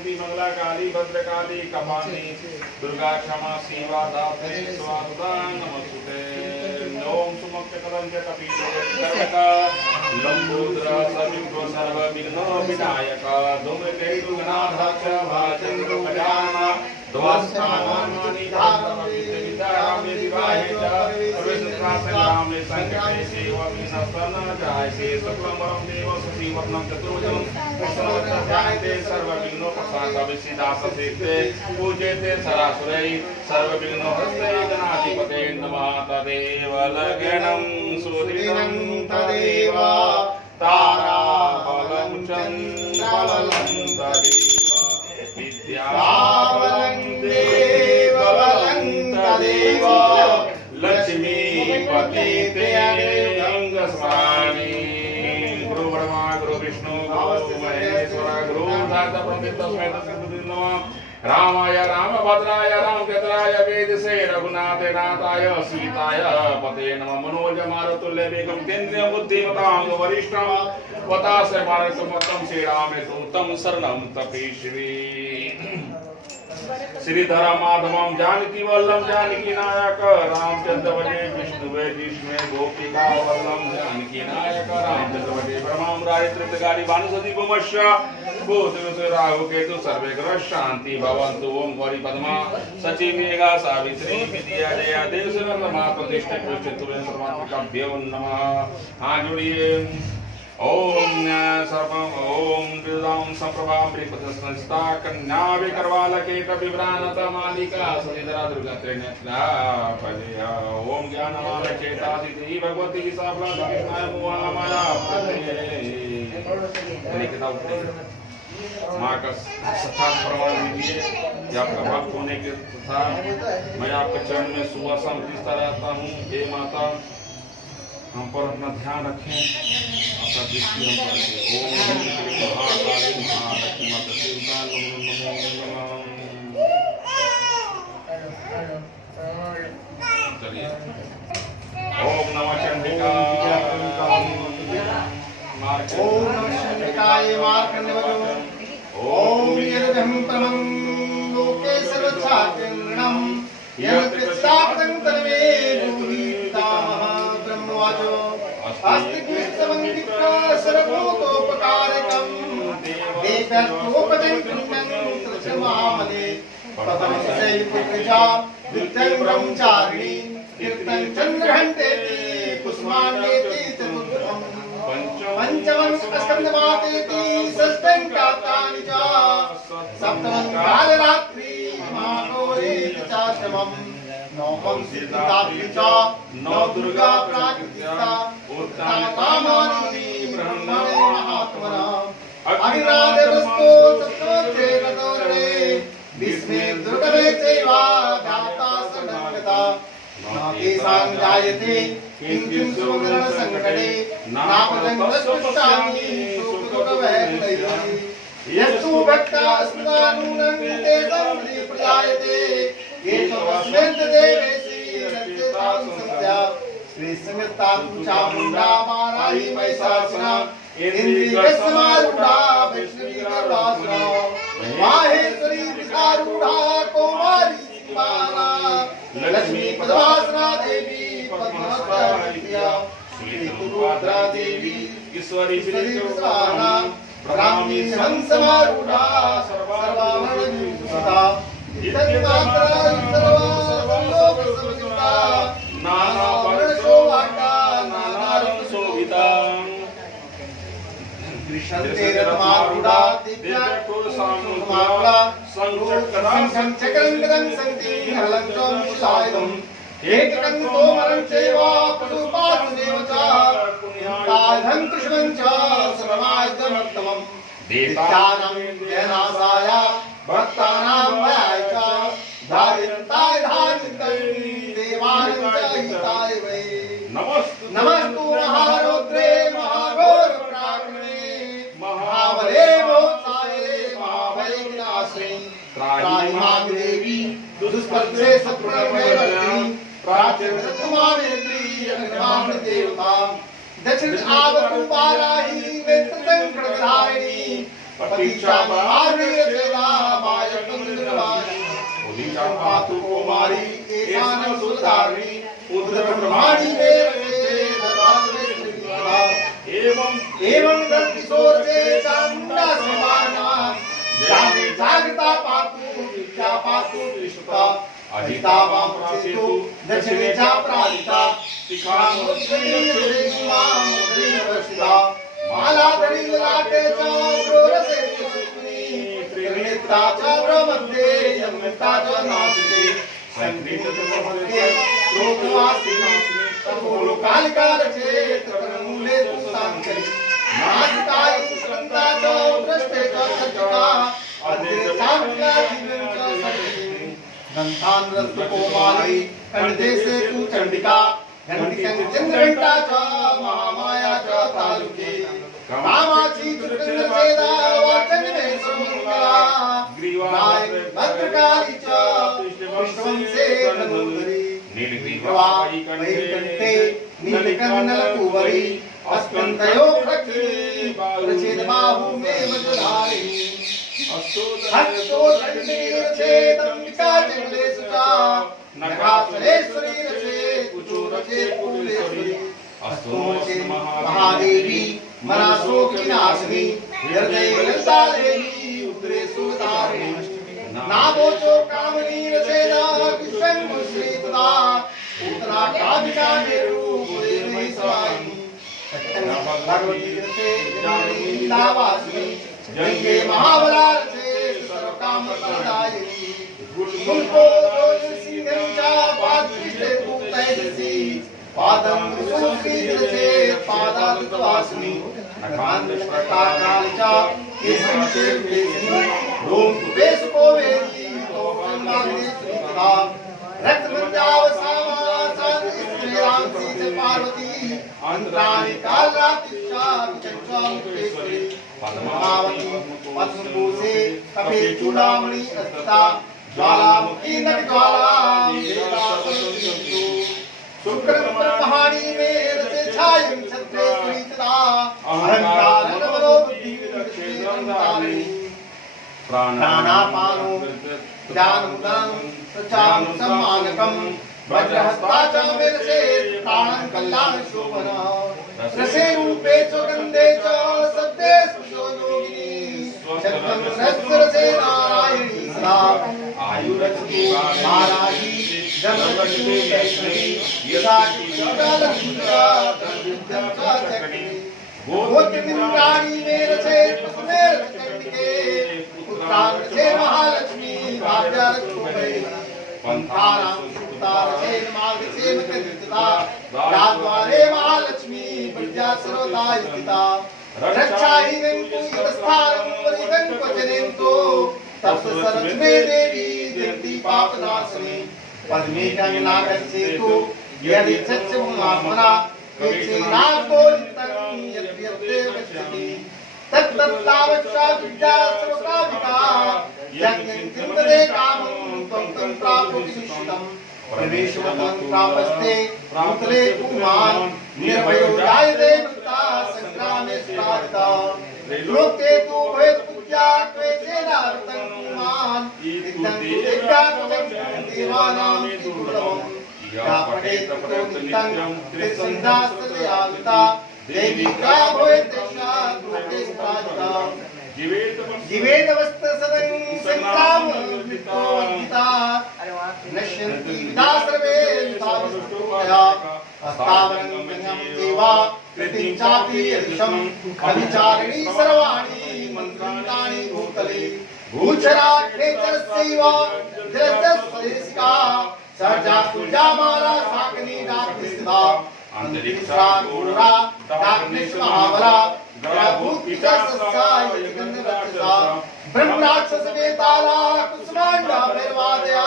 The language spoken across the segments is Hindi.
दमयंती मंगला काली भद्रकाली कपालिनी दुर्गा क्षमा शिवा धात्री स्वाहा नमस्ते। ओम सुमुक्त कलंक कपिलक लंबोदर सविग्र सर्व विघ्न विनायक धूमकेतु गणाध्यक्ष भालचंद्र गजानन ध्वस्तानानि धारमि विद्यारामे दिवाये च सर्वसंग्रामे संकटे सेवविनस्तन जायसे शुक्लमरं देव शशिवर्णं चतुर्भुजं प्रसन्नवदनाय सर्वविघ्नोपशान्तविसिदाससेते पूज्यते सरासुरै सर्वविघ्नोहस्ते गणाधिपते नमः। तदेव लग्नं सुदिनं तदेव ताराबलं चन्द्रबलं तदेव विद्याबलं देवबलं तदेव लक्ष्मीपतिते अंगस्वामी। गुरु ब्रह्मा गुरु विष्णु गुरु महेश्वर गुरु साक्षात् परब्रह्म तस्मै श्री नमः। रामाय रामभद्राय रामचंद्राय वेदसे रघुनाथ नाथाय सीताय पते नमः। मनोज मारुतुल्य वेगं केन्द्रीय बुद्धिमतां वरिष्ठं वतास्य मारुतमत्तं श्रीरामेतुतं शरणं तपेश्वी। श्रीधर माधवं जानकी वल्लभ जानकी नायक रामचंद्र वजे विष्णुवे जिष्मे गोपिका वल्लभ जानकी नायक रामचंद्र वजे ब्रह्मां रायत्रितगारी भानुसति पुमश्च भूतविषय राहु केतु सर्वे ग्रह शांति भवन्तु। ओम गौरी पद्मा सची मेघा सावित्री विद्या जया देव सुवर्ण प्रतिष्ठा चतुर्वेद सर्वात्मकाभ्यो नमः। हाथ जोड़िए। ओम सर्वम ओम विदाम संप्रभाम प्रियपदस्मस्ता कन्या विकरवालकेत विभ्रानत मालिका सतीधरा दुर्गा त्रिनेत्रा पदया। ओम ज्ञानमालकेतादिति भगवती साफला कृष्णाय मोहमाया लिखिता उपदेश माँ का सच्चा प्रमाण दीजिए कि आपका भक्त होने के तथा मैं आपके चरण में सुबह शाम पूजता रहता हूँ। हे माता हम पर अपना ध्यान रखें, आपका दृष्टि हम पर रखें। ओम महाकाली महालक्ष्मी माता देवता चलिए। ओम नमः चंडिका ओम नमः चंडिकाय मार्कण्डेयवचो ओम यदहं परमं लोके सर्वच्छात्रिणं यत्कृष्णार्थं तन्मे भूमितामः ब्रह्मवाचो अस्ति कृष्णमन्दिका सर्वभूतोपकारकं देवत्वोपजं पुण्यं तत्समामदे पतमसैपुत्रिजा नित्यं ब्रह्मचारिणी कीर्तन चन्द्रघण्टेति कुसुमाण्डेति चतुर्थम् पंचमं स्कंदमातेति षष्ठं कातानि च सप्तमं कालरात्रि महागौरीति चाष्टमं नवमं सिद्धिदात्री च नव दुर्गा प्राकृतिका उत्तमानि ब्रह्मणे महात्मना अभिराधवस्तो सत्तोत्रे गतोरे विस्मे दुर्गमे चैवा गाता सनन्यता नातेषां जायते किंचित् सुमरण संकटे नापदन्तस्पृष्टानि सुखदुःखवैर्लैः यस्तु भक्ता स्मृतानूनं तेषां प्रजायते ये तस्मिन् देवेशि रक्षतां संस्या श्रीसंगतां चामुण्डा माराहि महिषासुरा इन्द्रियसमारूढा वैष्णवी गरुडासुरा माहेश्वरी वृषारूढा कौमारी शिवाला लक्ष्मी पद्मासना देवी पद्महस्ता श्री रुद्रा देवी ईश्वरी विश्वाना ब्राह्मी हंसमारूढ़ा सर्वाभरणयुक्ता इतमात्रा सर्वलोक समन्विता नाना वर्णशोभाता नाना रंग शोभिता कृष्णतेरमारूढ़ा दिव्याकुलसानुमारूढ़ा संचक्रं संति हलंकं मुसायदम् एकं तोमरं चैवा पशुपासनेव च पुण्यायं कृष्णं च श्रमायतमत्तमं देवतानां ज्ञानासाय भक्तानां भयाय च धारिताय धारितं देवानां च हिताय वै नमस्तु महारुद्रे महाघोर प्राग्ने महाबले मोक्षाय महाभयविनाशिने त्राहि मां देवी दुष्कर्षे सत्प्रणमेवती प्राचीन कुमारेन्द्री अग्निमाम देवता दक्षिण आवरूपाराही नेत्रसंकटधारिणी प्रतीक्षा पार्वतीला मायकंद्रवाणी उदिता पातु कुमारी एसान सुधारणी उदर ब्रह्माणी एवं किशोर से चांदा समाना जागे जागता पातु विद्या पातु विश्वता अजिता वाम प्रासेतु दक्षिणेचा प्रादिता शिखा मुद्रीता माला धरी लाटेचा प्रोरसे सुस्मी त्रिनेत्राचा प्रमध्ये यमताचा नासिके संगीत प्रमध्ये लोकवासिनी तपोलो कालिकारचे तपनमूले तुसांकरी नासिकाय सुसंताचा दृष्टेचा सज्जता अद्वैतांच्या जीवनचा सज्जता गंधान रस कोमाली कंदेसे तू चंडिका चंद्रघंटाचा महामायाचा तालुके कामाची चतुर्वेदा वाचने सुमंगला ग्रीवाय भद्रकालीचा पुष्पवंशे धनुर्धरी नीलग्रीवाई कंठे नीलकर्णल कुवरी अस्कंतयो प्रकृति प्रचेद बाहु में मधुधारी हस्तो दंडीर छेदं विकाजले सुचा नखासलेश्वरी रचे कुचो रचे कुलेश्वरी अस्तो महादेवी मनाशोकी नाशिनी हृदय ललिता देवी उग्रे सुधारिणी नामोचो कामनी रचेदा विश्वं श्रीतदा उत्तरा कामिका रूप देवी स्वामी भगवती रचे जानकी लावासी जंगे महाबला रचे सर्वकाम प्रदायिनी गुणको सिंहंचा पादृष्टे तैजसी पादं सुश्रीरचे पादान्तवासिनी नखान्तकालिचा केशंचे केशनी रोम कुपेशको वेदी तोमाग्ने श्रीतदा रक्तमंजावसामा स्त्रीरांसी च पार्वती अंतराणि कालरातिशा विचंचा मुक्तेश्वरी पद्मावती पद्मभूषे कपे चूड़ामणि अस्ता ज्वालामुखी नटज्वाला देवा सत्संतु शुक्रम ब्रह्माणी में रचे छायं छत्रेश्वरी तदा अहंकार नवरो बुद्धि विदक्षेन्द्राणी प्राणापानो ज्ञानमुदनं सचानु सम्मानकं वज्रहस्ता मेरसे प्राणं कल्याण शोभना रसे रूपे च गन्धे च सत्ते स्पृशो योगिनी शक्तं सहस्रसे नारायणी सदा आयुरक्षतु माराही जगदलक्ष्मी वैष्णवी यदा कीटालक्ष्मीचा धनविद्या च चक्री गोत्रनिर्माणी मेरसे पसमेर चंडिके पुत्रांचे महालक्ष्मी भाग्यालक्ष्मी पंथानां सुतारसे मार्गसे मकरिता राजद्वारे महालक्ष्मी विद्या सर्वदा स्थिता रक्षाहीनं कुस्थानं परिदं क्वचनेन्तो तप्तसरस्मे देवी देवी पापनाशिनी पद्मे जंगलागच्छेतु यदि सत्यमुमात्मना केचनाकोलितं यद्यते गच्छति तत्तत्तावच्छा विद्या सर्वकामिका यज्ञं चिन्तने कामं त्वं तं प्राप्नोति निश्चितं प्रवेशवतं प्रापस्ते भूतले पुमान् निर्भयो जायते मुक्ता संग्रामे स्थिता लोके तु भवेत्पूज्या त्वेषेणार्तं पुमान् इदं देव्यात्मकं देवानां दुर्लभम् या पठेत नित्यं त्रिसन्ध्यास्तदयामिता देवी का भवेत्तेषा भूते स्थायिता जीवेत वस्त्रसदं संग्राम विद्रोहिता नश्यन्ति विदा सर्वे तावस्तुया अस्तावनं गङ्गं देवा कृतिं चापि यदिशम् अभिचारिणी सर्वाणि मन्त्राणि भूतले भूचरा खेचरस्यैव जलजस्वदेशिका सर्जा पूजा माला साकनी डाक्निस्ता अंतरिक्षा गुणरा डाक्निश महाबला ग्रहभूतिका सस्याय गंधराक्षसा ब्रह्मराक्षस वेताला कुसुमांडा भैरवादया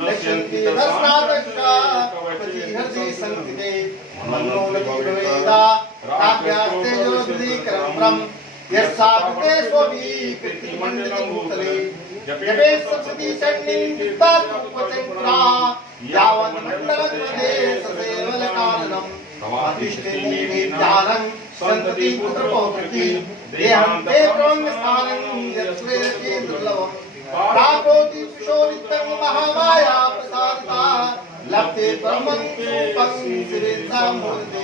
नश्यन्ति रसनादक्षा कवची हर्षि संस्थिते मनोनति वेदा राज्यास्ते जोधि करम्रम यस्साधुते स्वभी कृतिमंडलं भूतले जपे सप्तति चंडी तात्वचंपुरा यावन् मंडलं वदे ससेवल कारणं समाधिष्ठिनि विद्यानं संतति पुत्र पौत्र की देहांते प्रवंग स्थानं यत्वेरति दुर्लभम् प्राप्नोति किशोरितं महामाया प्रसादिता लभते परमं सुखं श्रीरसा मूर्ते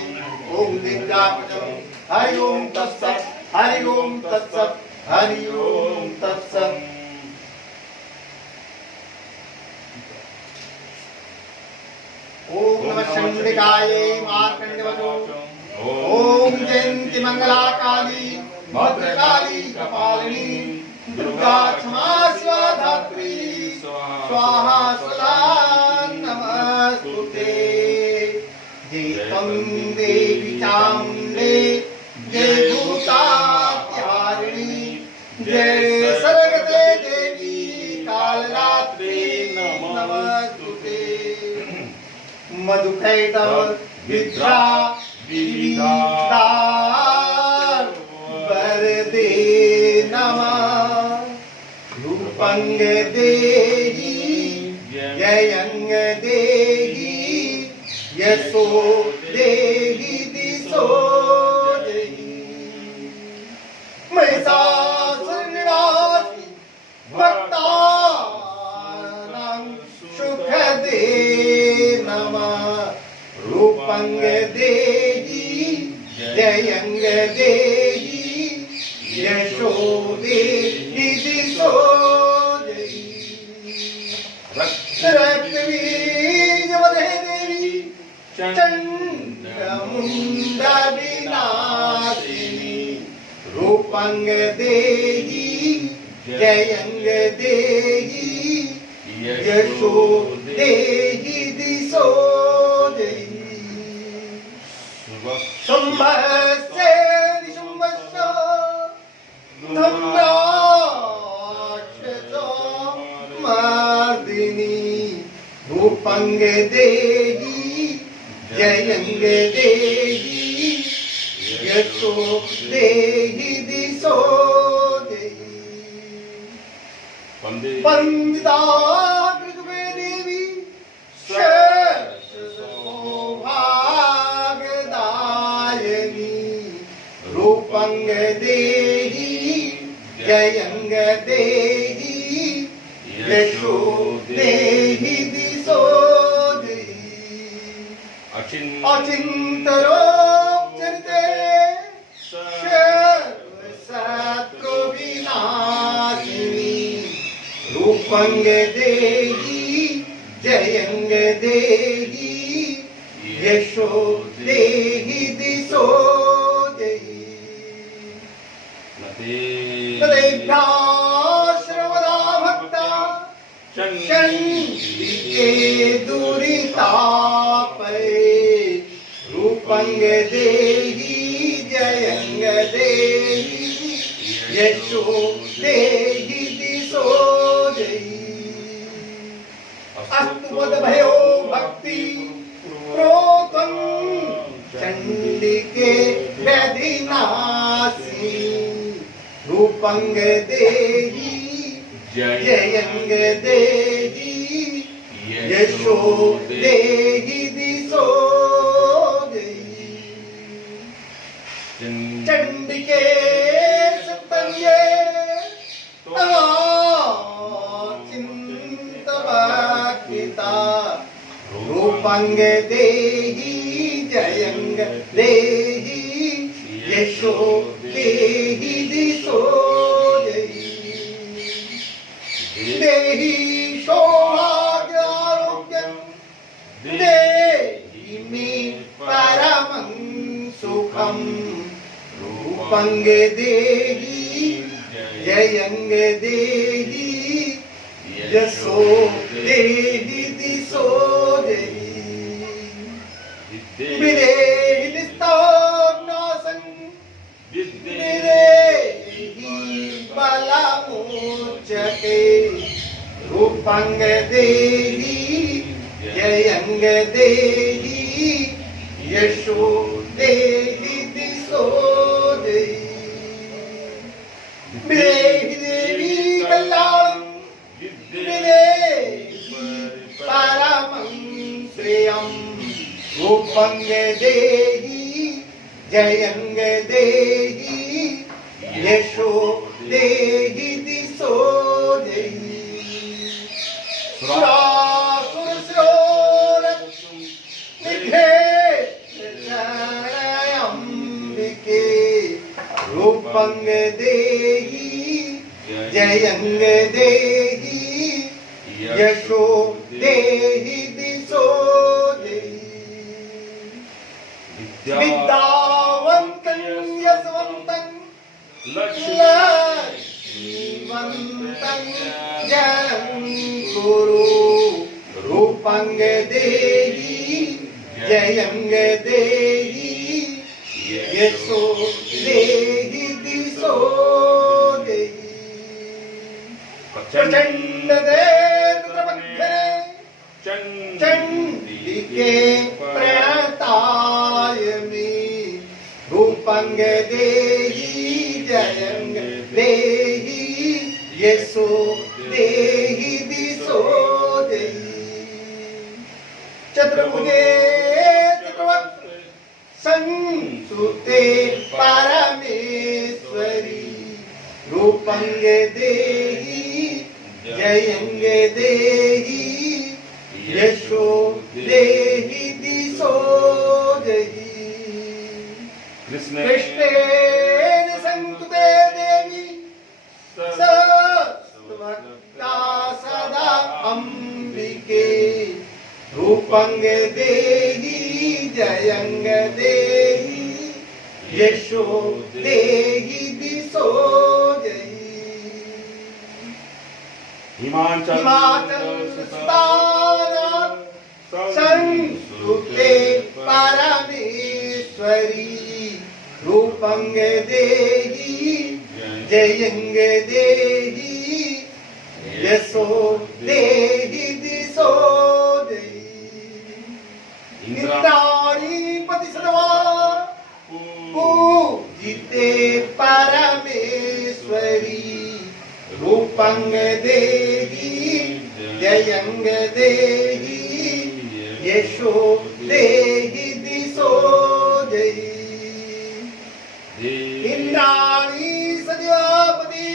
ओम दिव्यापजं हरि ओम तत्सत् हरि ओम तत्सत् हरि ओम तत्सत्। ओम नमः चंडिकाय मार्कंडेयवचो ओम जयंती मंगला काली भद्रकाली कपालिनी दुर्गा क्षमा शिवा धात्री स्वाहा स्वधा नमस्तुते। जय त्वं देवी चामुण्डे जय भूतात्यारिणी जय सर्गदे देवी कालरात्रि नमस्तुते। मधुकैटव विद्रा विविधार वरदे नमः रूपंग देहि जयंग देहि यशो देहि दिशो देहि महिषासुरनिवासी भक्तानां सुख दे नमः रूपंग देहि जयंग देहि यशो देहि दिशो देहि रक्तबीजवदे देवी चंडमुंडा विनाशिनी रूपंग देहि जयंग देहि यशो देहि दिशो देहि शुंभस्य निशुंभस्य धम्राक्षसो मर्दिनी रूपंग देहि जयंग देहि यशो देहि दिशो देहि वंदिता कृतवे देवी सौभाग्यदायिनी रूपंग देहि जयंग देहि यशो देहि दिशो देहि अचिंतरोपचरिते सर्वशत्रुविनाशिनी रूपंग देहि जयंग देहि यशो देहि दिशो देहि नदेभ्यः सर्वदा भक्ता चंडिके दुरितापये रूपंग देहि जयंग देहि यशो देहि दिशो देहि अस्तु मद्भयो भक्ति प्रोतं चंडिके व्याधिनाशिनी रूपंग देहि जयंग देहि यशो देहि दिशो देहि चंडिके सत्तये चिंतवाकिता रूपंग देहि जयंग देहि यशो देहि दिशो देहि देहि सौभाग्यारोग्यं देहि मे परमं सुखं रूपंग देहि जयंग देहि यशो देहि दिशो देहि विदेहि निस्ताग्नासं विदेहि बलमुच्यते रूपंग देहि जयंग देहि यशो देहि दिशो देहि विदेहि देवी कल्याणं विदेहि परमं श्रेयं रूपंग देहि जयंग देहि यशो देहि दिशो देहि सुरासुरसोरनिघे चरणयंबिके रूपंग देहि जयंग देहि यशो देहि दिशो देहि विद्यावन्तं यशवन्तं लक्ष्मीवन्तं जनं कुरु रूपंग देहि जयंग देहि यशो देहि दिशो देहि प्रचंड देवत्रपद्धरे चंडिके प्रणताय मे रूपंग देहि जयंग देहि यशो देहि दिशो देहि चतुर्भुजे चतुर्वक्त्र संसुते परमेश्वरी रूपंग देहि जयंग देहि यशो देहि दिशो देहि कृष्णेन संस्तुते देवी सत्वक्ता सदा अंबिके रूपंग देहि जयंग देहि यशो देहि दिशो देहि हिमाचल संस्तुते परमेश्वरी रूपंग देहि जयंग देहि यशो देहि दिशो देहि इंद्राणीपति सदा पूजिते परमेश्वरी रूपंग देहि जयंग देहि यशो देहि दिशो देहि इंद्राणी सदवापति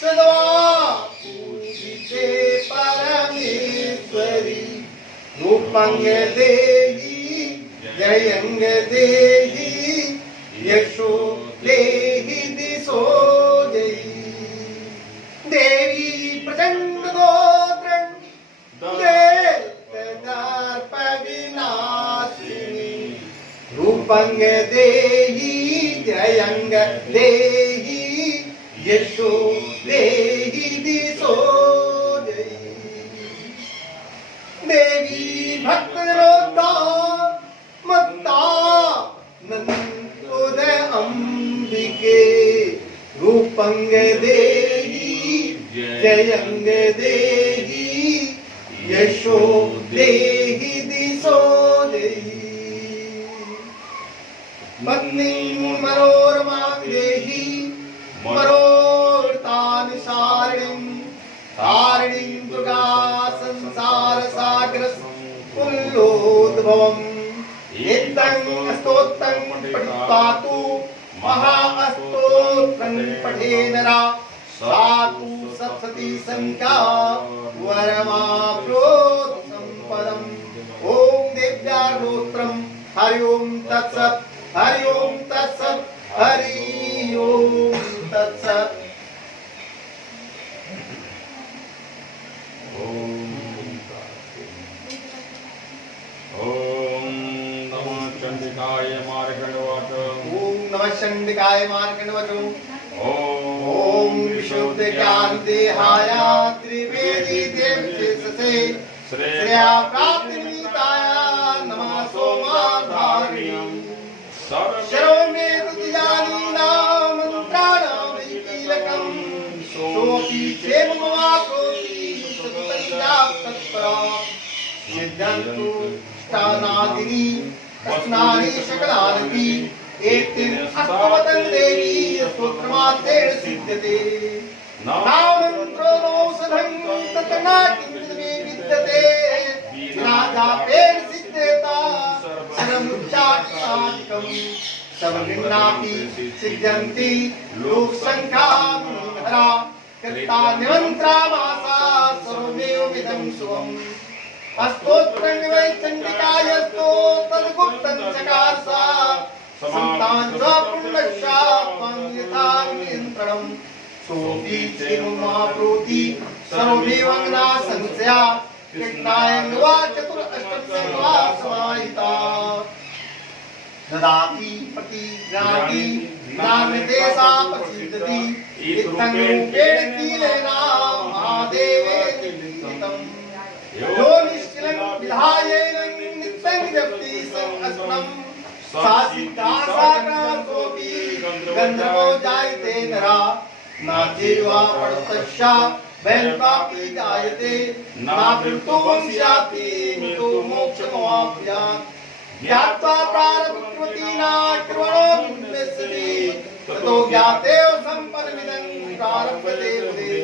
सदा पूजिते परमेश्वरी रूपंग देहि जयंग देहि यशो देहि दिशो देहि देवी प्रचंड गोत्र दर्प विनाशिनी रूपंग देहि जयंग देहि यशो देहि दिशो देहि देवी भक्तजनोद्धार मत्ता नंदोदय अंबिके रूपंग देहि जयंग देहि यशो देहि दिशो देहि पत्नी मनोरमा देहि मनोरथानुसारिणीं दुर्गा संसार सागर पुल्लोद्भवम् एतं स्तोत्रं पठित्वातु महास्तोत्रं पठेनरा सातु सप्तति संख्या वरमाप्नोति संपदम् ओम देव्यार्गोत्रम् हरि ओम तत्सत् हरि ओम तत्सत् हरि ओम तत्सत् ओम नमः चंडिकाय मार्कण्डवच ओम नमः चंडिकाय मार्कण्डवच ओम विशुद्धज्ञानदेहाय त्रिवेदी देवतेजसे श्रेया प्राप्तिमिताय नमः सोमाधारिणम् शरोमे तुतिजानीनां मन्त्राणामैकीलकम् सोऽपि क्षेममाप्नोति सततज्ञातत्परा सिद्धन्तुष्टानादिनी अस्नानि सकलानपि एतिम् अस्मवतं देवी स्तोत्रमात्रेण सिद्ध्यते नामन्त्रो नौषधं तत् न किञ्चित् मे विद्यते विना जापेन सिद्ध्यता शरणमुच्चाटनादिकम् सर्वभिन्नापि सिद्ध्यन्ति लोक संख्याहरा कृता निमन्त्रामासा सर्वमेव विदं शुभम् अस्तोत्रं वै चण्डिकायस्तो तद्गुप्तं चकार सा संतान च पुण्यशा पंगिता नियन्त्रणम् सोऽपि चेन्माप्नोति सर्वमेवंगना संशया कृष्णाय वा चतुर अष्टस्य वा समाहिता ददाति प्रतिज्ञाति ज्ञानदेशा प्रसिद्धति इत्थं रूपेण कीलेना महादेवेन निश्चितम् यो निश्चलं विधायेन नित्यं जपति संस्मरणं सासिका साकासोऽपि गन्धर्वो जायते नरा नाचेवा पडतस्या वैल्पापि जायते नावृतोऽस्यापि मृतो मोक्षमवाप्यात् ज्ञात्वा प्रारब्धवतीना कृवणो विद्वेषति ततो ज्ञातेव सम्पन्नमिदं प्रारभ्यते बुधे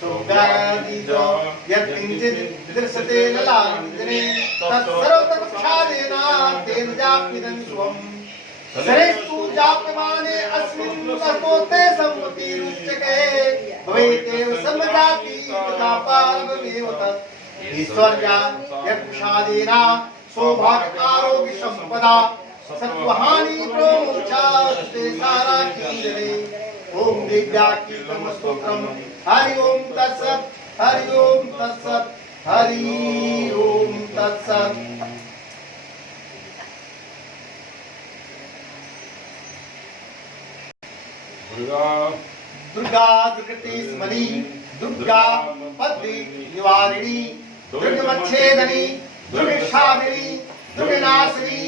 सोऽव्याधिजो यत्किञ्चित् दृश्यते ललाटनिधने तत्सर्वतत्क्षादेन तेन जाप्यमिदं शुभम् सरेषु जाप्यमाने अस्मिन् ततोते सम्मतिरुच्यते भवेतेव सम्मजापि तथापारमेव तत् ईश्वर्या यत्क्षादेन सौभाग्यकारोग्य संपदा सत्वहानि प्रोमोक्षास्ते सारा कीर्तने ओम दिव्याकीर्तम स्तोत्रम हरि ओम तत्सत् हरि ओम तत्सत् हरि ओम तत्सत् दुर्गा दुर्गति स्मरी दुर्गा पद्य निवारिणी दुर्गमच्छेदनी दुर्गशादिनी दुर्गनाशिनी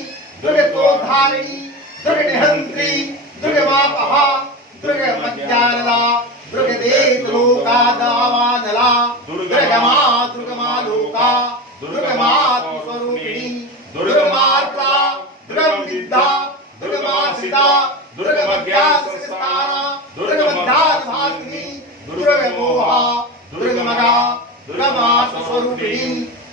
दुर्गतोद्धारिणी दुर्गनिहन्त्री दुर्गमापहा दुर्गमज्ञानदा दुर्गदेतलोकादावानला दुर्गमा दुर्गमालोका दुर्गमात्मस्वरूपिणी दुर्गमार्ता दुर्गमविद्या दुर्गमाश्रिता दुर्गमज्ञानसंस्थाना दुर्गमध्यात्मभासिनी दुर्गमोहा दुर्गमगा दुर्गमात्मस्वरूपिणी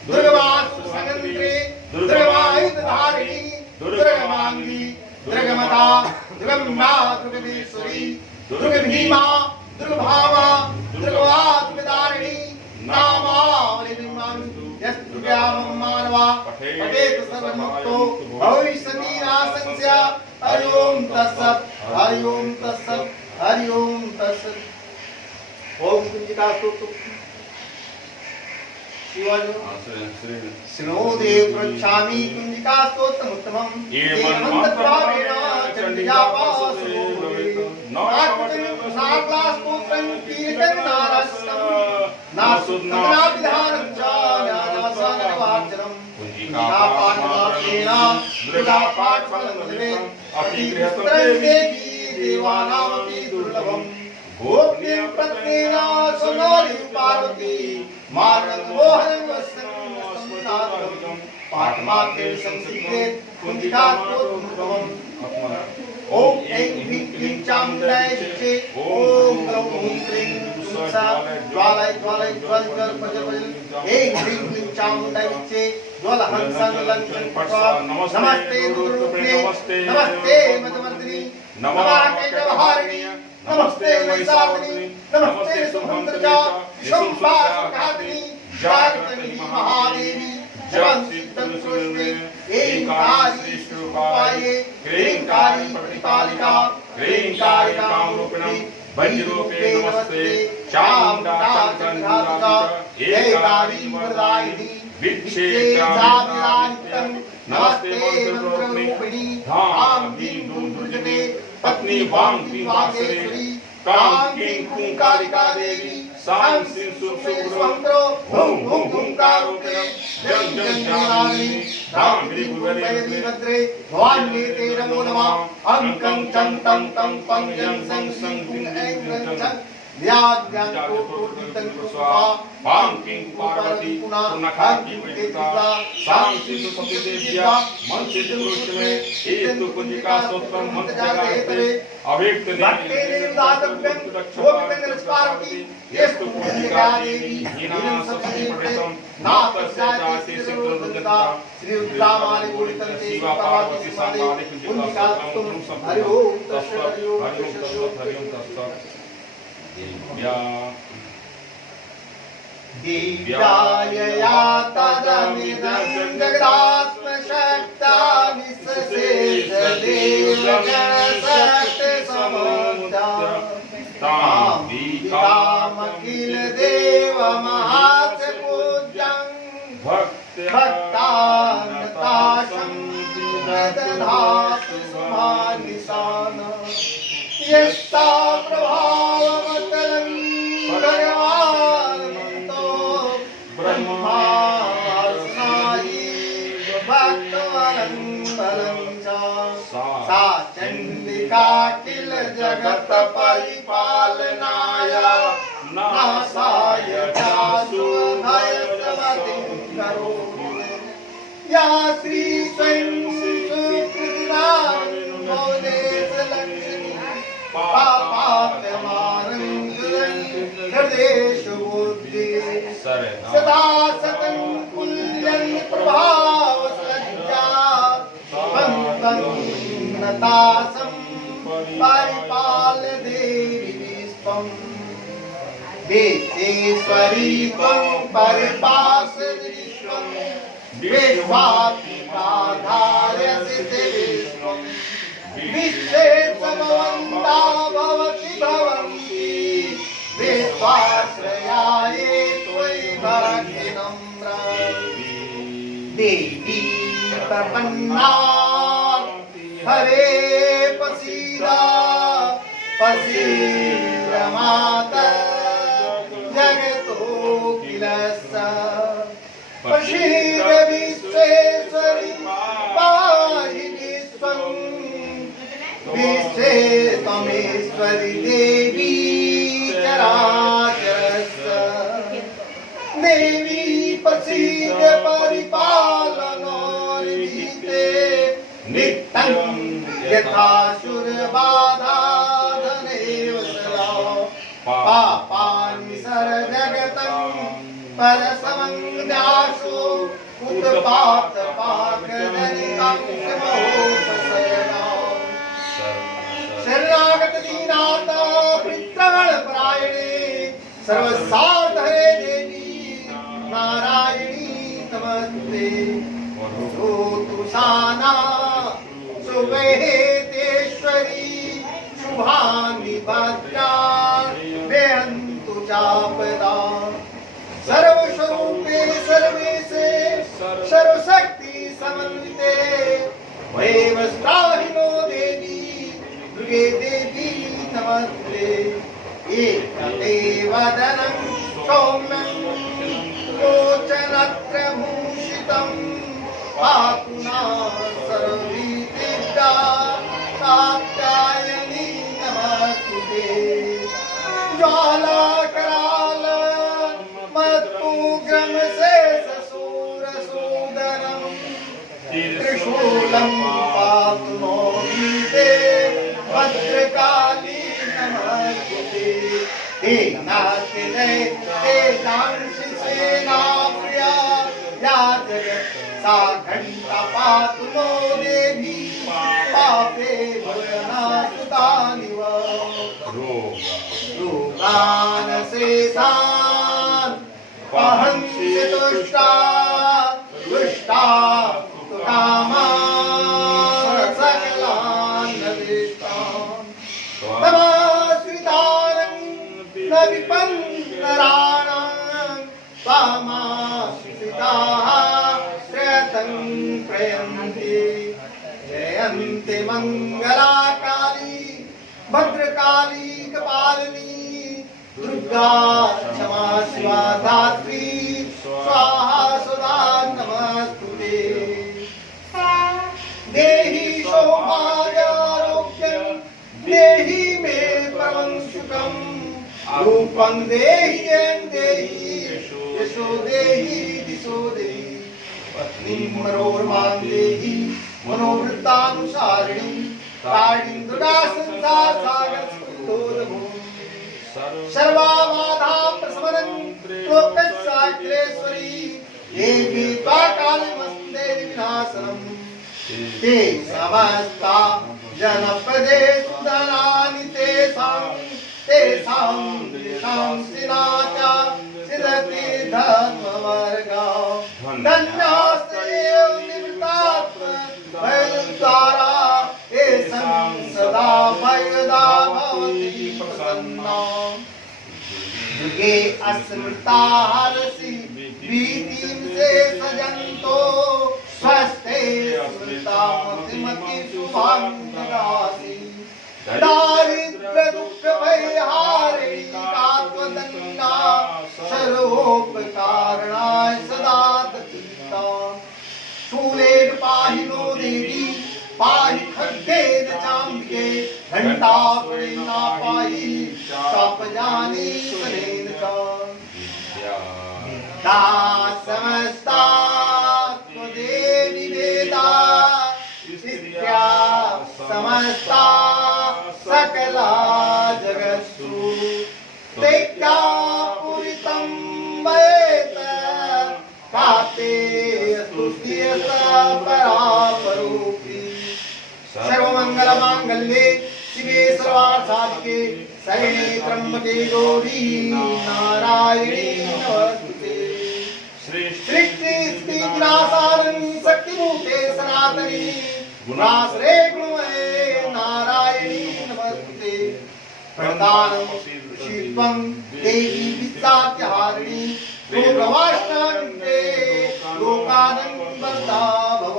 दुर्गमासु सगन्त्रे दुर्गमायुधधारिणी दुर्गमांगी दुर्गमता दुर्गम्या दुर्गमेश्वरी दुर्गभीमा दुर्गभामा दुर्गवा दुर्गदारिणी नामावलिर्मान् यस्तुभ्यामं मानवा पठेत सर्वमुक्तो भविष्यति नासंशय हरि ओम तत्सत् हरि ओम तत्सत् हरि ओम तत्सत् ओम कुंजिका स्तोत्र श्रीनोदेव प्रच्छामि कुंजिका स्तोत्रमुत्तमम् एवमन्त्रभावेन चण्डिकापासो नाट्यं स्तोत्रं कीर्तनारसं नासुद्धनाभिधानं च ज्ञानासागरवार्चनं कुंजिकापाठमात्रेण दुर्गापाठफलमुदे अतिगृहस्तं देवी देवानामपि दुर्लभम् गोप्य प्रत्नेन सुनोरि पार्वती मार्गं मोहनं वसनं पाठमात्रे संसिद्धेत कुंजिकास्तोत्रमुत्तमम् ओम ऐं ह्रीं क्लीं चामुण्डाय शिक्षे ओम ग्लौं हूं क्लीं सा ज्वालाय ज्वालाय ज्वल ज्वल पजल पजल ऐं ह्रीं क्लीं चामुण्डाय शिक्षे ज्वल हंसं लंकन पट्वा नमस्ते रुद्ररूपिणे नमस्ते मदवर्धिनी नमः कैटभारिणी नमस्ते महिषासुरी नमस्ते सुभद्रजा विश्वम्भराधिनी जागृति महादेवी जगन्सिद्धस्वरूपे ऐंकारी स्वरूपाये क्लींकारी प्रतिपालिका क्लींकारी कामरूपिणी वज्ररूपे नमस्ते चामुण्डा चक्रनिधारिका ऐंकारी वरदायिनी विच्छेदाभिरानितं नमस्ते मंत्ररूपिणी धाम दीन दुर्जने पत्नी वांग वागेश्वरी काम किं कुंकारिका देवी सां सिं सुसुग्रो हुं हुं हुंकारोपणं जं जं जानामि धाम विभुवरे भद्रे भवान्ये ते नमो नमः अंकं चं तं तं पंजं सं सं किं ऐं व्याज्ञान कोटितं कृत्वा पां किं पार्वती पुनखाति विदिता सां सिंधु सतीदेव्या मंत्र दुष्मे हेतु कुंजिका स्तोत्रम मंत्र जगाते अभिक्त भक्ते देवदातव्यं गोपितं पार्वती येस्तु कुंजिका देवी हीना सती पठितं नातस्य जाति सिद्धरुदता श्री रुद्रामाले गुणितले शिवा पार्वती संवादे उन्निकातुम हरि ओम तत्सत् हरि ओम तत्सत् हरि ओम तत्सत् दिव्यायया तदमिदं जगदात्मशक्ता निःशेषदेवजगत्समोदा तामखिल देवमहास्य पूज्यं भक्तानताशं ददधातु सुमानिशान यस्ता प्रभावमतलं भगवान्तो ब्रह्मास्मायि भक्तवनं बलं च सा चण्डिका किल जगत् परिपालनाय नासाय चासुधयस्वतिं करोति या श्री स्वयं सुकृतिनामोदेशलक्ष्मी पापाप्यमानं हृदेषु बुद्धि सदा सतं कुल्यं प्रभाव सज्जा पंतं नतासं परिपाल देवी विश्वम् विश्वेश्वरी त्वं परिपास विश्वम् विश्वात्मिकाधार्यसि ते विश्वम् विश्वे समवन्ता भवति भवन्ति विश्वाश्रयाये त्वयि भक्ति नम्रा देवी प्रपन्ना हरे पसीदा पसीद माता जगतो किलसा पसीद विश्वेश्वरी पाहि विश्वं विश्वे त्वमेश्वरी देवी चराचरस्य देवी पसीद परिपालनोर्विते नित्यं यथासुरबाधाधनेव सदा पापानि सर्वजगतं परसमङ्गासु उत्पातपाकजनितं समोपसयना शरणागत दीनाथ परित्राणपरायणे सर्वसाधये देवी नारायणी नमस्ते भवतु साना शुभेतेश्वरी शुभानि भद्रा वेहन्तु चापदा सर्वस्वरूपे सर्वेशे सर्वशक्ति समन्विते वैवस्त्राहिनो देवी दुर्गे देवी नमस्ते एकते वदनं सौम्यं लोचनत्रभूषितं पातु नः सर्वविद्या कात्यायनी नमस्तुते ज्वालाकराल मत्तुग्रमशेषशूरसूदनं त्रिशूलं पातु नो गीते भद्रकाली नमस्तुते हे नास्ति हे कांक्षि सेना प्रिया या जगत् सा घंटा पातु नो देवी पापे भयनाशुतानि वा रोगान् शेषान् पहन्ति तुष्टा दुष्टा कामान् सकलान् दृष्टान् तमाश्रितान् न विपन्नराणां त्वामाश्रिताः श्रेयतं प्रयन्ति जयन्ति मंगला काली भद्रकाली कपालिनी दुर्गा क्षमा शिवा धात्री स्वाहा सुधा नमस्तुते देहि सौभाग्यारोग्यं देहि मे परमं सुखं रूपं देहि यं देहि यशो देहि दिशो देहि पत्नीं मनोरमां देहि मनोवृत्तानुसारिणी तारिणीं दुर्गा संसार सागर स्फुटोदभूः सर्वाबाधां प्रशमनं लोकस्याग्रेश्वरी देवी त्वा कालीमस्ते शासनम् ते समस्ता जनपदेषु धनानि तेषां सिनाच सिदति धर्मवर्गा धन्यास्ते निवृत्तात्मभयद्वारा येषां सदा भयदा भवति प्रसन्ना युगे अस्मृता हरसि भीतिं से सजन्तो स्वस्थे स्मृता मतिमति शुभां ददासि दारिद्र्य दुःख भयहारिणी कात्वदन्ना सर्वोपकारणाय सदा दत्ता शूलेन पाहि नो देवी पाहि खड्गेन चाम्बिके घण्टापणेना पाहि शापजानि शरेण च वेदा समस्ता त्वदेवी वेदा स्त्रिया समस्ता सकला जगत्सु तेक्या पुरितं वेत काते स्तुत्यस परापरोपि सर्वमंगलमांगल्ये शिवे सर्वार्थसाधिके शरण्ये त्र्यंबके गौरी नारायणी नमोस्तुते सृष्टि स्थिति विनाशानंद शक्तिभूते सनातनी गुणाश्रे गुणमये नारायणी नमोस्तुते प्रदानं शीत्वं देवी विद्याहारिणी लोकवाष्टान्ते लोकानन्दवरदा भव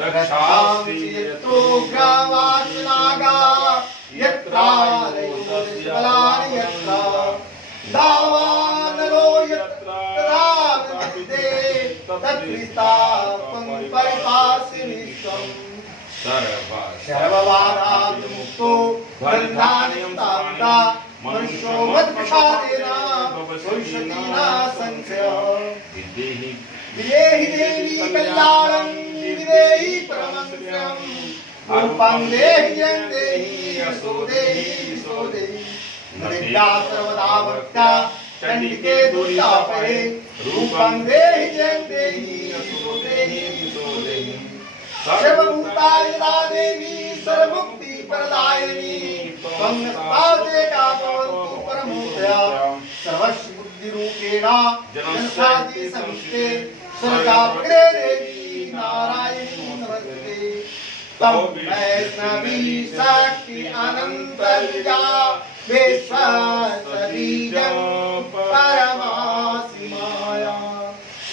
रक्षांसि यत्रो ग्रावासनागा यत्रालयोबलानि यत्र दावानलो यत्र तदागते तद्विस्तात्वं परिपासि विश्वम् सर्वबाधाविमुक्तो बन्धानियन्तान्ता मनुष्यो मत्प्रसादेन भविष्यति न संशयः विदेहि देवी कल्याणं विदेहि परमं रूपं देहि जं देहि यशो देहि यशो देहि नदिया सर्वदा भक्त्या चण्डिके दुर्तापये रूपं देहि जं देहि यशो देहि यशो देहि सर्वभूताय यदा देवी सर्वमुक्ति प्रदायिनी त्वं नस्तावते कापवन्तु परमोदया सर्वस्य बुद्धिरूपेण जनसाति संस्थे स्वर्गाग्रे देवी नारायणी नमस्ते तं वैष्णवी शक्ति अनन्तर्या विश्वासबीजं परमासि माया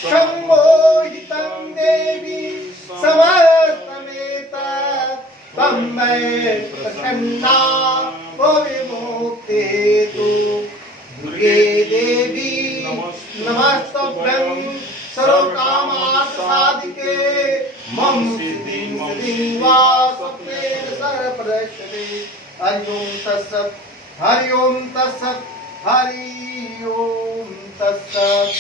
सम्मोहितं देवी समस्तमेत तं मे प्रसन्ना विमुक्ते तु दुर्गे देवी नमस्तुभ्यं सर्वकामार्थसाधिके मम सिद्धिं वा स्वप्नेन सर्वप्रदर्शते हरि ओं तत्सत् हरि ओं तत्सत् हरि ओं तत्सत्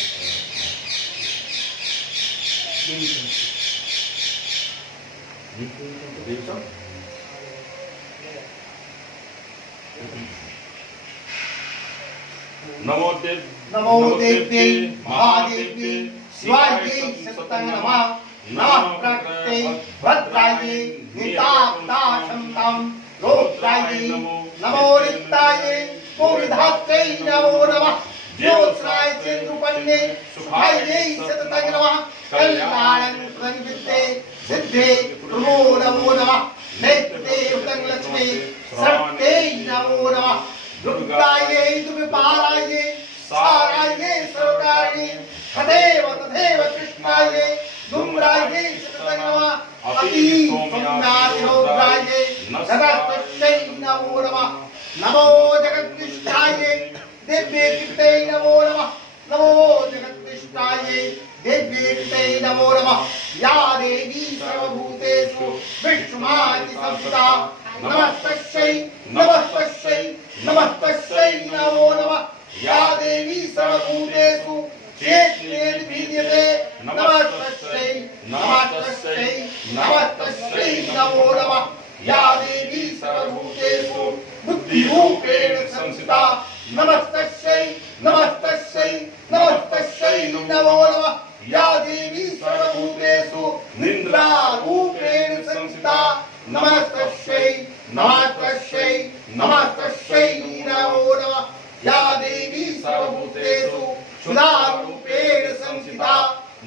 नमो देव्यै महादेव्यै शिवायै सततं नमः नमः प्रकृत्यै भद्रायै निताप्ताशन्तां रोत्रायै नमो रिक्तायै मोरिधात्रै नमो नमः ज्योत्स्नाय चन्द्रुपन्ने सुखायै सततं नमः कल्याणं प्रविद्ये सिद्धे नमो नमः नेत्रे उदं लक्ष्मी सर्वते नमो नमः दुर्गायै दुर्गापारायै सारायै सर्वकारिणी तदेव तदेव कृष्णायै धूम्रायै सततं नमः अति सौम्यातिरोग्रायै जगत्तस्यै नमो नमः नमो जगद्निष्ठायै दिव्ये कीर्तये नमो नमः नमो जगद्निष्ठायै दिव्ये कीर्तये नमो नमः या देवी सर्वभूतेषु विष्णुमाति संस्थिता नमस्तस्यै नमस्तस्यै नमस्तस्यै नमो नमः या देवी सर्वभूतेषु चेतनेन विद्यते नमस्तस्यै नमस्तस्यै नमस्तस्यै नमो नमः या देवी सर्वभूतेषु बुद्धिरूपेण संस्थिता नमस्तस्यै नमस्तस्यै नमस्तस्यै नमो नमः या देवी सर्वभूतेषु सुधारूपेण संस्थिता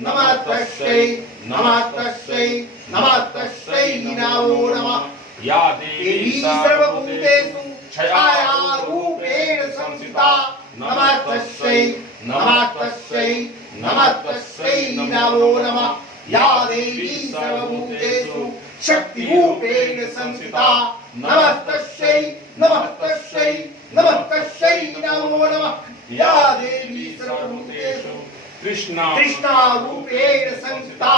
नमस्तस्यै नमस्तस्यै नमस्तस्यै नमो नमः या देवी सर्वभूतेषु छायारूपेण संस्थिता नमस्तस्यै नमस्तस्यै नमस्तस्यै नमो नमः या देवी सर्वभूतेषु शक्तिरूपेण संस्थिता नमस्तस्यै नमस्तस्यै नमस्तस्यै नमो नमः या देवी सर्वभूतेषु कृष्णारूपेण संस्थिता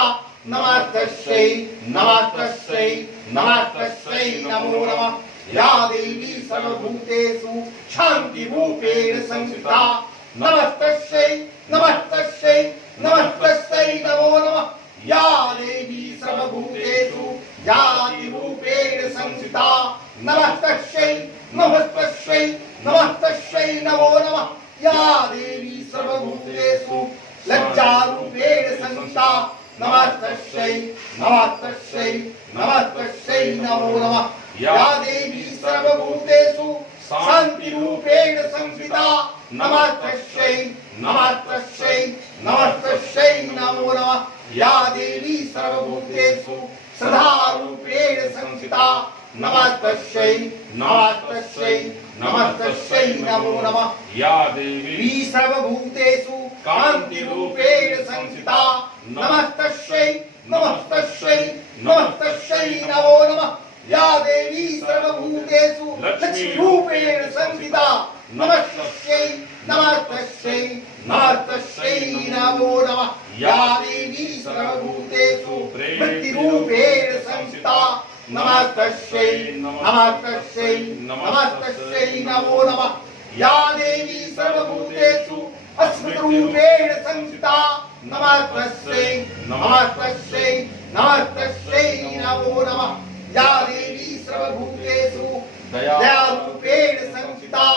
नमस्तस्यै नमस्तस्यै नमस्तस्यै नमो नमः या देवी सर्वभूतेषु शान्तिरूपेण संस्थिता नमस्तस्यै नमस्तस्यै नमस्तस्यै नमो नमः या देवी सर्वभूतेषु ज्ञातिरूपेण संस्थिता नमस्तस्यै नमस्तस्यै नमस्तस्यै नमो नमः या देवी सर्वभूतेषु लज्जारूपेण संस्थिता नमस्तस्यै नमस्तस्यै नमस्तस्यै नमो नमः या देवी सर्वभूतेषु शान्तिरूपेण संस्थिता नमस्तस्यै नमस्तस्यै नमस्तस्यै नमो नमः या देवी सर्वभूतेषु श्रद्धारूपेण संस्थिता नमस्तस्यै नमस्तस्यै नमस्तस्यै नमो नमः या देवी सर्वभूतेषु कान्तिरूपेण संस्थिता नमस्तस्यै नमस्तस्यै नमस्तस्यै नमो नमः या देवी सर्वभूतेषु लक्ष्मीरूपेण संस्थिता नमस्तस्यै नमस्तस्यै नमस्तस्यै नमो नमः या देवी सर्वभूतेषु वृत्तिरूपेण संस्थिता नमस्तस्यै नमस्तस्यै नमस्तस्यै नमो नमः या देवी सर्वभूतेषु अस्मद्रूपेण संस्थिता नमस्तस्यै नमस्तस्यै नमस्तस्यै नमो नमः या देवी सर्वभूतेषु दयारूपेण संस्थिता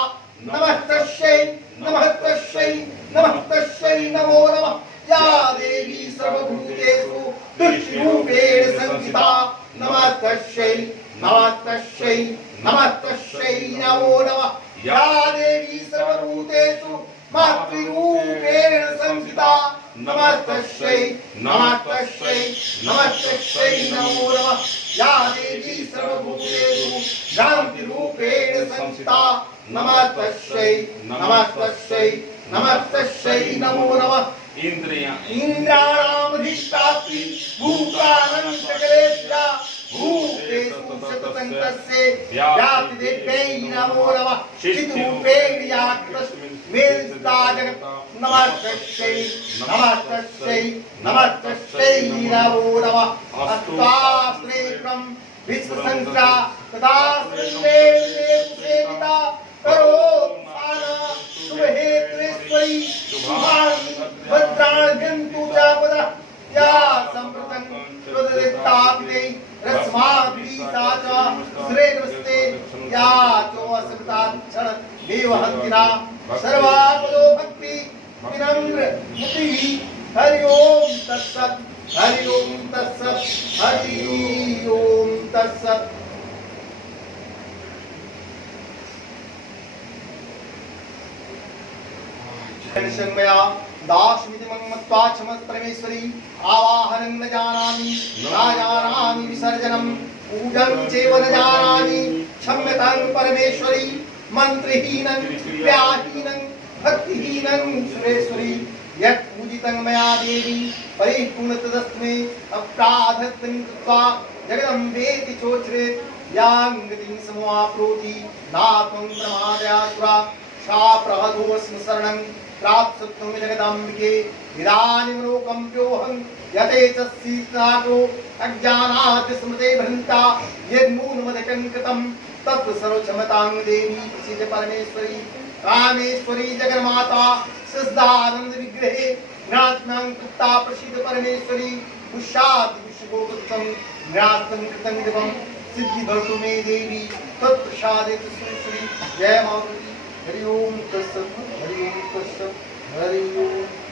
नमस्तस्यै नमस्तस्यै नमस्तस्यै नमो नमः या देवी सर्वभूतेषु दृष्टिरूपेण संस्थिता नमस्तस्यै नमस्तस्यै नमस्तस्यै नमो नमः या देवी सर्वभूतेषु मातृरूपेण संस्थिता नमस्तस्यै नमस्तस्यै नमस्तस्यै नमो नमः या देवी सर्वभूतेषु शान्तिरूपेण संस्थिता नमस्तस्यै नमस्तस्यै नमस्तस्यै नमो नमः इंद्रियाणामधिष्ठात्री भूतानां सकलेभ्यः भूतेषु सततं तस्य व्याप्तिदेव्यै नमो नमः चिद्रूपेण या कृष्णमेधा जगत् नमस्तस्यै नमस्तस्यै नमस्तस्यै नमो नमः अस्तास्त्रेकं विश्वसंस्था तथा सेविता करो शुभहेत्रेश्वरी शुभानि भद्राण्यन्तु चापदा या सम्प्रतं त्वददितापिते रस्माद्रीसा च श्रेयस्ते या चोऽसृताक्षर देवहन्तिना सर्वापदो भक्ति विनम्र मुक्तिः हरि ओम तत्सत् हरि ओम तत्सत् हरि ओम तत्सत् संमया दास्मिति मन्मत्वा क्षमः परमेश्वरी आवाहनं न जानामि विसर्जनं पूजं चैव न जानामि क्षम्यतां परमेश्वरी मंत्रहीनं क्रियाहीनं भक्तिहीनं सुरेश्वरी यत् पूजितं मया देवी परिपूर्णतदस्मै अपराधत्वं कृत्वा जगदम्बेति चोचरे यां गतिं समवाप्नोति नात्मं प्रमादयासुरा सा प्रहदोऽस्मि शरणं प्राप्तत्वं जगदाम्बिके इदानीं लोकम्प्योऽहं यते च सीतातो अज्ञानात् स्मृते भ्रन्ता यन्मूलमधिकं कृतं तत् सर्वक्षमतां देवी प्रसीद परमेश्वरी कामेश्वरी जगन्माता सदानंद विग्रहे ज्ञात्म्यां कृता प्रसीद परमेश्वरी पुष्यात् विश्वगोपत्वं ज्ञातं कृतं दिवं सिद्धिभवतु मे देवी तत्प्रसादे सुश्री जय मारुति हरि ओम तत्सत् हरि ओम तत्सत् हरि ओम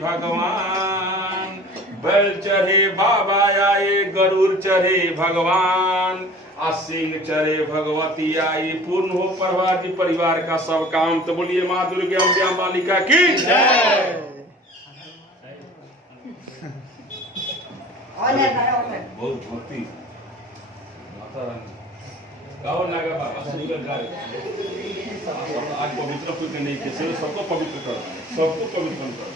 भगवान, बैल चढ़े बाबा आए, गरुड़ चढ़े भगवान, असिंग चढ़े भगवती आई, पूर्ण हो परवार परिवार का सब काम। तो बोलिए माँ दुर्गे अम्बिया मालिका की जय। बहुत भक्ति माता रानी। गाओ नागा बाबा सूरज गाए आज पवित्र कुछ नहीं किसी सबको पवित्र कर सबको पवित्र कर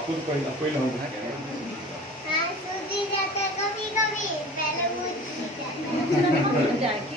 अकुल पहले हम हाँ सूजी जाता कभी कभी पहले मुझे जाता